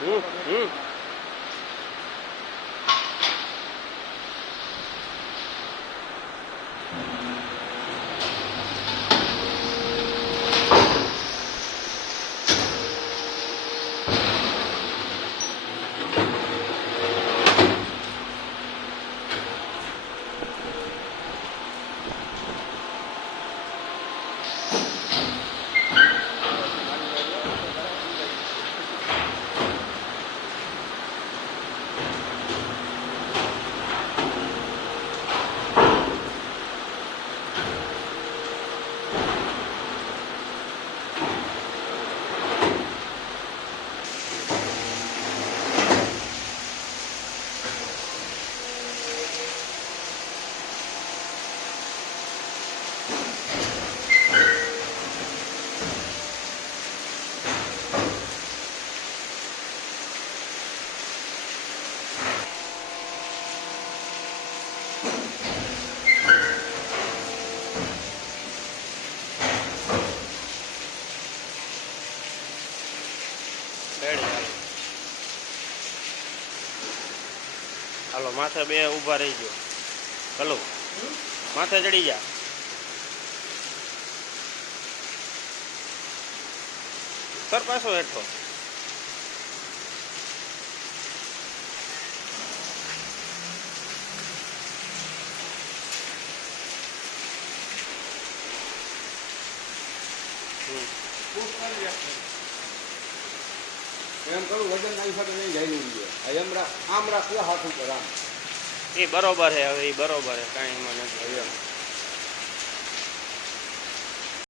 હમ. હાલો માથે બે ઊભા રહી ગયો. હલો માથે ચડી જા. સર પાછો હેઠો. એમ કરું વજન આવી સાથે નહીં જાય આમ રાખીએ હાથ ઉપર આમ એ બરોબર છે. હવે એ બરોબર છે, કાંઈ એમાં નથી.